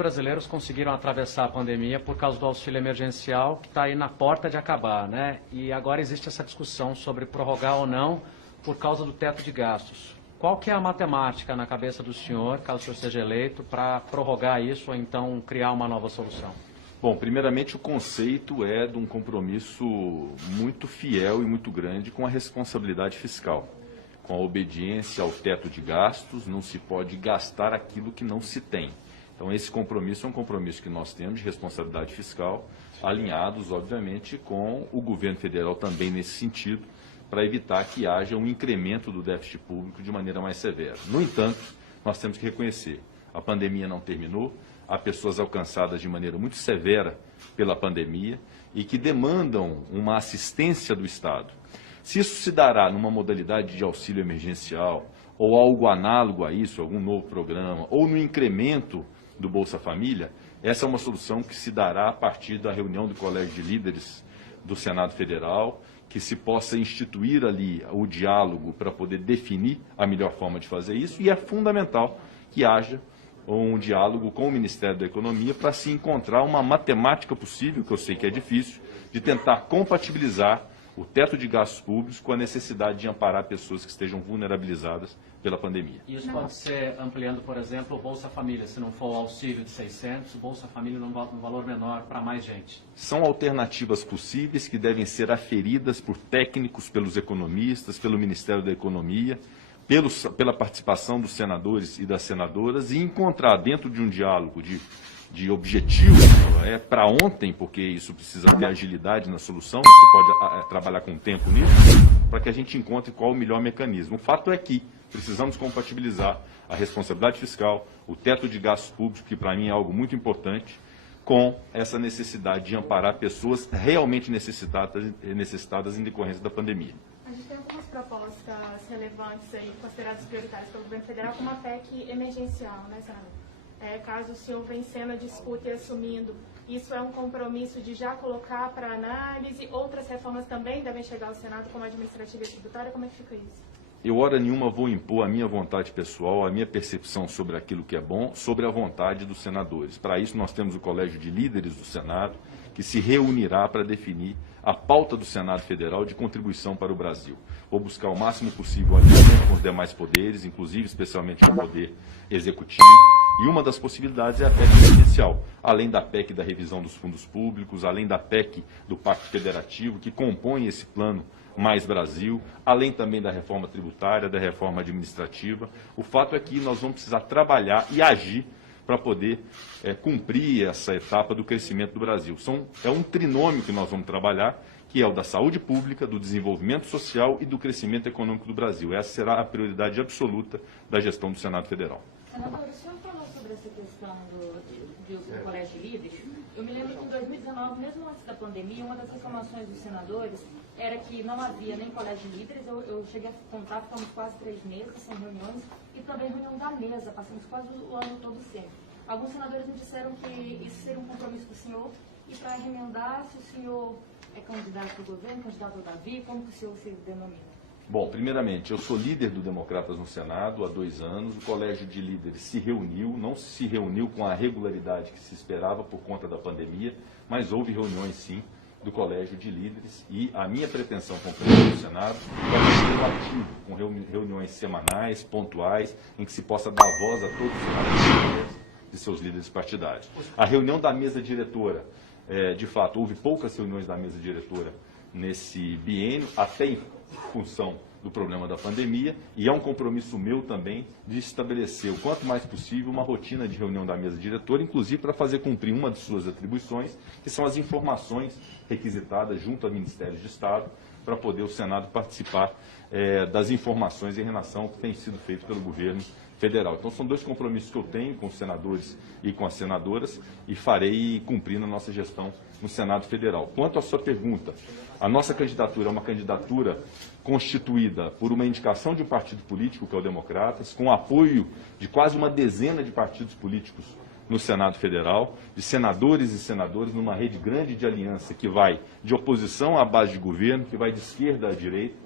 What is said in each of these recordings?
brasileiros conseguiram atravessar a pandemia por causa do auxílio emergencial, que está aí na porta de acabar, né? E agora existe essa discussão sobre prorrogar ou não por causa do teto de gastos. Qual que é a matemática na cabeça do senhor, caso o senhor seja eleito, para prorrogar isso ou então criar uma nova solução? Bom, primeiramente o conceito é de um compromisso muito fiel e muito grande com a responsabilidade fiscal, com a obediência ao teto de gastos. Não se pode gastar aquilo que não se tem. Então esse compromisso é um compromisso que nós temos de responsabilidade fiscal, alinhados, obviamente, com o governo federal também nesse sentido, para evitar que haja um incremento do déficit público de maneira mais severa. No entanto, nós temos que reconhecer, a pandemia não terminou, há pessoas alcançadas de maneira muito severa pela pandemia e que demandam uma assistência do Estado. Se isso se dará numa modalidade de auxílio emergencial ou algo análogo a isso, algum novo programa, ou no incremento do Bolsa Família, essa é uma solução que se dará a partir da reunião do Colégio de Líderes do Senado Federal, que se possa instituir ali o diálogo para poder definir a melhor forma de fazer isso, e é fundamental que haja um diálogo com o Ministério da Economia para se encontrar uma matemática possível, que eu sei que é difícil, de tentar compatibilizar o teto de gastos públicos com a necessidade de amparar pessoas que estejam vulnerabilizadas pela pandemia. Isso pode ser ampliando, por exemplo, o Bolsa Família, se não for o auxílio de 600, o Bolsa Família num valor menor para mais gente. São alternativas possíveis que devem ser aferidas por técnicos, pelos economistas, pelo Ministério da Economia, pela participação dos senadores e das senadoras, e encontrar dentro de um diálogo de objetivo, para ontem, porque isso precisa ter agilidade na solução, você pode trabalhar com tempo nisso, para que a gente encontre qual o melhor mecanismo. O fato é que precisamos compatibilizar a responsabilidade fiscal, o teto de gastos públicos, que para mim é algo muito importante, com essa necessidade de amparar pessoas realmente necessitadas em decorrência da pandemia. A gente tem algumas propostas relevantes aí, consideradas prioritárias pelo governo federal, como a PEC emergencial, né, senador? Caso o senhor vencendo a disputa e assumindo, isso é um compromisso de já colocar para análise? Outras reformas também devem chegar ao Senado, como a administrativa e tributária? Como é que fica isso? Eu, hora nenhuma, vou impor a minha vontade pessoal, a minha percepção sobre aquilo que é bom, sobre a vontade dos senadores. Para isso, nós temos o Colégio de Líderes do Senado, que se reunirá para definir a pauta do Senado Federal de contribuição para o Brasil. Vou buscar o máximo possível o alinhamento com os demais poderes, inclusive, especialmente com o poder executivo, e uma das possibilidades é a PEC emergencial, além da PEC da revisão dos fundos públicos, além da PEC do Pacto Federativo, que compõe esse plano Mais Brasil, além também da reforma tributária, da reforma administrativa. O fato é que nós vamos precisar trabalhar e agir para poder cumprir essa etapa do crescimento do Brasil. É um trinômio que nós vamos trabalhar, que é o da saúde pública, do desenvolvimento social e do crescimento econômico do Brasil. Essa será a prioridade absoluta da gestão do Senado Federal. Senador, o senhor falou sobre essa questão do Colégio de Líderes. Eu me lembro que em 2019, mesmo antes da pandemia, uma das reclamações dos senadores era que não havia nem Colégio de Líderes. Eu cheguei a contar, ficamos quase 3 meses sem reuniões, e também reunião da mesa, passamos quase o ano todo sem. Alguns senadores me disseram que isso seria um compromisso do senhor, e para remendar, se o senhor é candidato ao governo, candidato ao Davi, como que o senhor se denomina? Bom, primeiramente, eu sou líder do Democratas no Senado há 2 anos. O Colégio de Líderes se reuniu, não se reuniu com a regularidade que se esperava por conta da pandemia, mas houve reuniões, sim, do Colégio de Líderes, e a minha pretensão como presidente do Senado é ser ativo, com reuniões semanais, pontuais, em que se possa dar voz a todos os senadores de seus líderes partidários. A reunião da mesa diretora, de fato, houve poucas reuniões da mesa diretora nesse biênio, até em função do problema da pandemia, e é um compromisso meu também de estabelecer o quanto mais possível uma rotina de reunião da mesa diretora, inclusive para fazer cumprir uma de suas atribuições, que são as informações requisitadas junto ao Ministério de Estado, para poder o Senado participar das informações em relação ao que tem sido feito pelo governo federal. Então são 2 compromissos que eu tenho com os senadores e com as senadoras, e farei cumprir na nossa gestão no Senado Federal. Quanto à sua pergunta, a nossa candidatura é uma candidatura constituída por uma indicação de um partido político, que é o Democratas, com o apoio de quase uma dezena de partidos políticos no Senado Federal, de senadores e senadoras, numa rede grande de aliança que vai de oposição à base de governo, que vai de esquerda à direita,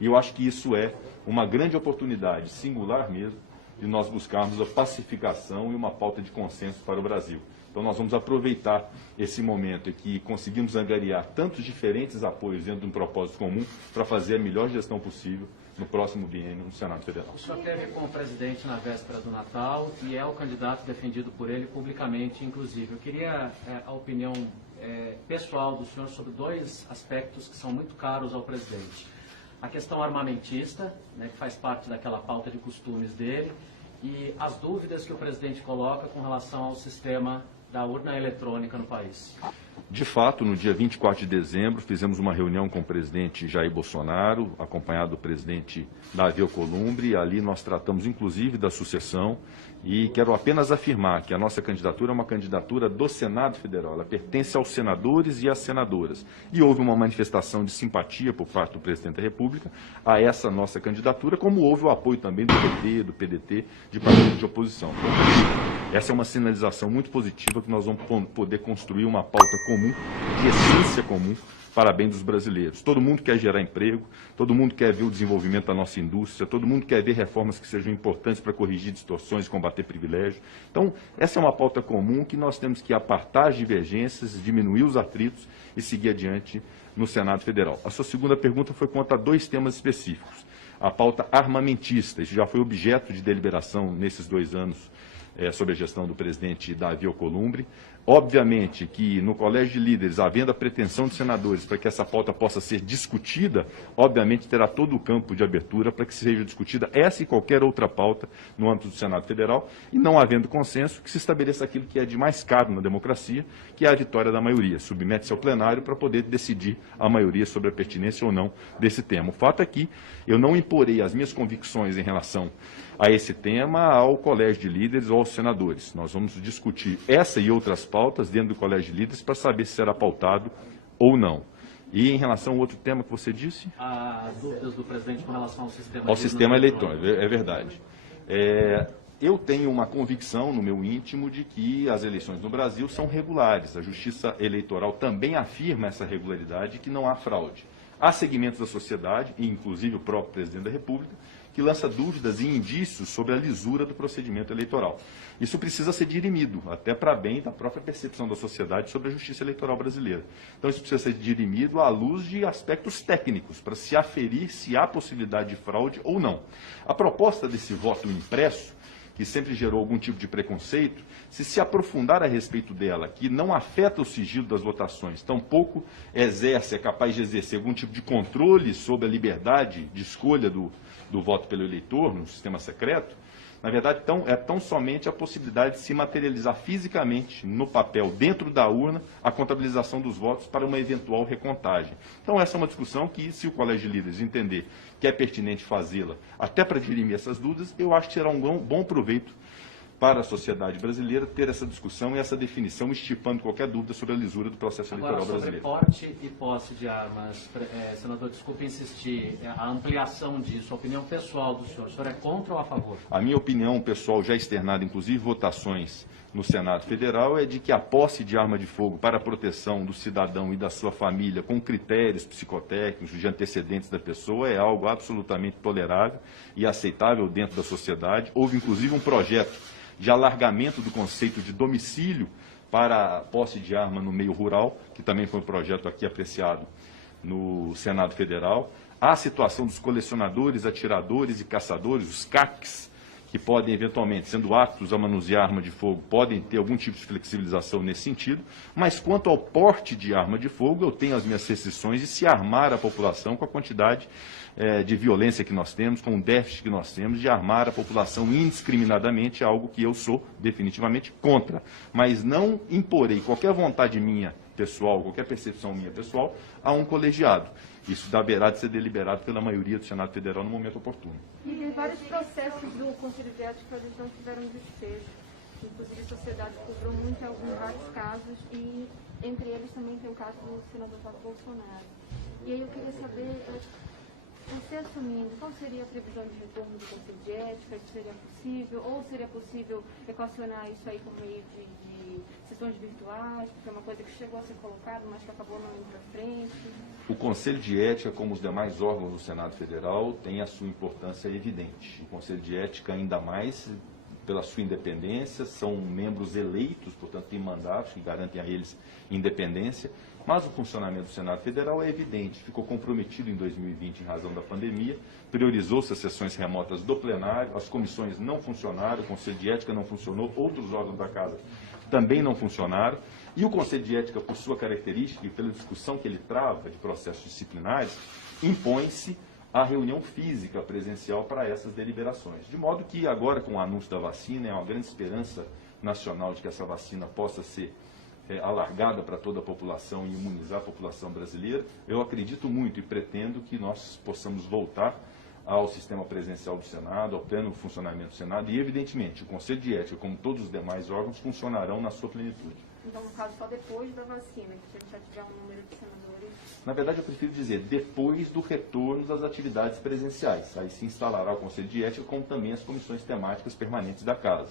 e eu acho que isso é uma grande oportunidade, singular mesmo, de nós buscarmos a pacificação e uma pauta de consenso para o Brasil. Então nós vamos aproveitar esse momento em que conseguimos angariar tantos diferentes apoios dentro de um propósito comum para fazer a melhor gestão possível no próximo biênio no Senado Federal. O senhor esteve com o presidente na véspera do Natal e é o candidato defendido por ele publicamente, inclusive. Eu queria a opinião pessoal do senhor sobre dois aspectos que são muito caros ao presidente. A questão armamentista, né, que faz parte daquela pauta de costumes dele, e as dúvidas que o presidente coloca com relação ao sistema da urna eletrônica no país. De fato, no dia 24 de dezembro, fizemos uma reunião com o presidente Jair Bolsonaro, acompanhado do presidente Davi Alcolumbre, e ali nós tratamos inclusive da sucessão, e quero apenas afirmar que a nossa candidatura é uma candidatura do Senado Federal, ela pertence aos senadores e às senadoras, e houve uma manifestação de simpatia por parte do presidente da República a essa nossa candidatura, como houve o apoio também do PT, do PDT, de partidos de oposição. Então, essa é uma sinalização muito positiva que nós vamos poder construir uma pauta comum, de essência comum, para bem dos brasileiros. Todo mundo quer gerar emprego, todo mundo quer ver o desenvolvimento da nossa indústria, todo mundo quer ver reformas que sejam importantes para corrigir distorções e combater privilégios. Então, essa é uma pauta comum que nós temos que apartar as divergências, diminuir os atritos e seguir adiante no Senado Federal. A sua segunda pergunta foi quanto a dois temas específicos. A pauta armamentista, isso já foi objeto de deliberação nesses 2 anos sob a gestão do presidente Davi Alcolumbre. Obviamente que no Colégio de Líderes, havendo a pretensão dos senadores para que essa pauta possa ser discutida, obviamente terá todo o campo de abertura para que seja discutida essa e qualquer outra pauta no âmbito do Senado Federal, e não havendo consenso, que se estabeleça aquilo que é de mais caro na democracia, que é a vitória da maioria. Submete-se ao plenário para poder decidir a maioria sobre a pertinência ou não desse tema. O fato é que eu não imporei as minhas convicções em relação a esse tema ao Colégio de Líderes ou aos senadores. Nós vamos discutir essa e outras pautas dentro do Colégio de Líderes para saber se será pautado ou não. E em relação ao outro tema que você disse? As dúvidas do presidente com relação ao sistema, eletrônico, é verdade. Eu tenho uma convicção no meu íntimo de que as eleições no Brasil são regulares. A Justiça Eleitoral também afirma essa regularidade e que não há fraude. Há segmentos da sociedade, e inclusive o próprio presidente da República, que lança dúvidas e indícios sobre a lisura do procedimento eleitoral. Isso precisa ser dirimido, até para bem da própria percepção da sociedade sobre a justiça eleitoral brasileira. Então isso precisa ser dirimido à luz de aspectos técnicos, para se aferir se há possibilidade de fraude ou não. A proposta desse voto impresso, que sempre gerou algum tipo de preconceito, se aprofundar a respeito dela, que não afeta o sigilo das votações, tampouco é capaz de exercer algum tipo de controle sobre a liberdade de escolha do voto pelo eleitor no sistema secreto, na verdade, é tão somente a possibilidade de se materializar fisicamente no papel, dentro da urna, a contabilização dos votos para uma eventual recontagem. Então, essa é uma discussão que, se o Colégio de Líderes entender que é pertinente fazê-la, até para dirimir essas dúvidas, eu acho que será um bom proveito para a sociedade brasileira ter essa discussão e essa definição, estipando qualquer dúvida sobre a lisura do processo eleitoral brasileiro. Agora, sobre porte e posse de armas, senador, desculpe insistir, a ampliação disso, a opinião pessoal do senhor é contra ou a favor? A minha opinião pessoal, já externada, inclusive votações no Senado Federal, é de que a posse de arma de fogo para a proteção do cidadão e da sua família, com critérios psicotécnicos de antecedentes da pessoa, é algo absolutamente tolerável e aceitável dentro da sociedade. Houve, inclusive, um projeto de alargamento do conceito de domicílio para a posse de arma no meio rural, que também foi um projeto aqui apreciado no Senado Federal. Há a situação dos colecionadores, atiradores e caçadores, os CACs, que podem, eventualmente, sendo aptos a manusear arma de fogo, podem ter algum tipo de flexibilização nesse sentido, mas quanto ao porte de arma de fogo, eu tenho as minhas restrições de se armar a população com a quantidade de violência que nós temos, com o déficit que nós temos, de armar a população indiscriminadamente, algo que eu sou definitivamente contra. Mas não imporei qualquer vontade minha pessoal, qualquer percepção minha pessoal, a um colegiado. Isso deverá de ser deliberado pela maioria do Senado Federal no momento oportuno. E vários processos do Conselho de Ética eles não tiveram desfecho. Inclusive a sociedade cobrou muito em vários casos e entre eles também tem o caso do senador Flávio Bolsonaro. E aí eu queria saber, você assumindo, qual seria a previsão de retorno do Conselho de Ética? Isso seria possível? Ou seria possível equacionar isso aí por meio de sessões virtuais, porque é uma coisa que chegou a ser colocada, mas que acabou não indo para frente. O Conselho de Ética, como os demais órgãos do Senado Federal, tem a sua importância evidente. O Conselho de Ética, ainda mais pela sua independência, são membros eleitos, portanto, têm mandatos que garantem a eles independência, mas o funcionamento do Senado Federal é evidente, ficou comprometido em 2020 em razão da pandemia, priorizou-se as sessões remotas do plenário, as comissões não funcionaram, o Conselho de Ética não funcionou, outros órgãos da Casa também não funcionaram, e o Conselho de Ética, por sua característica e pela discussão que ele trava de processos disciplinares, impõe-se a reunião física presencial para essas deliberações. De modo que agora, com o anúncio da vacina, é uma grande esperança nacional de que essa vacina possa ser alargada para toda a população e imunizar a população brasileira. Eu acredito muito e pretendo que nós possamos voltar ao sistema presencial do Senado, ao pleno funcionamento do Senado e, evidentemente, o Conselho de Ética, como todos os demais órgãos, funcionarão na sua plenitude. Então, no caso, só depois da vacina, que a gente já tiver um número de senadores. Na verdade, eu prefiro dizer, depois do retorno das atividades presenciais. Aí se instalará o Conselho de Ética, como também as comissões temáticas permanentes da Casa.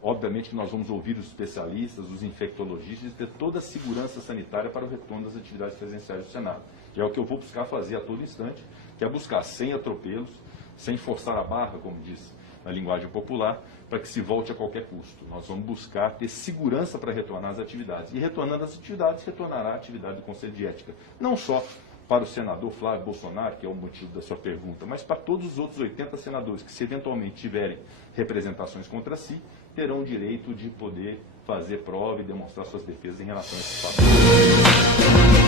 Obviamente que nós vamos ouvir os especialistas, os infectologistas, e ter toda a segurança sanitária para o retorno das atividades presenciais do Senado. Que é o que eu vou buscar fazer a todo instante, que é buscar sem atropelos, sem forçar a barra, como diz na linguagem popular, para que se volte a qualquer custo. Nós vamos buscar ter segurança para retornar às atividades. E retornando às atividades, retornará a atividade do Conselho de Ética. Não só para o senador Flávio Bolsonaro, que é o motivo da sua pergunta, mas para todos os outros 80 senadores que, se eventualmente tiverem representações contra si, terão o direito de poder fazer prova e demonstrar suas defesas em relação a esses fatos.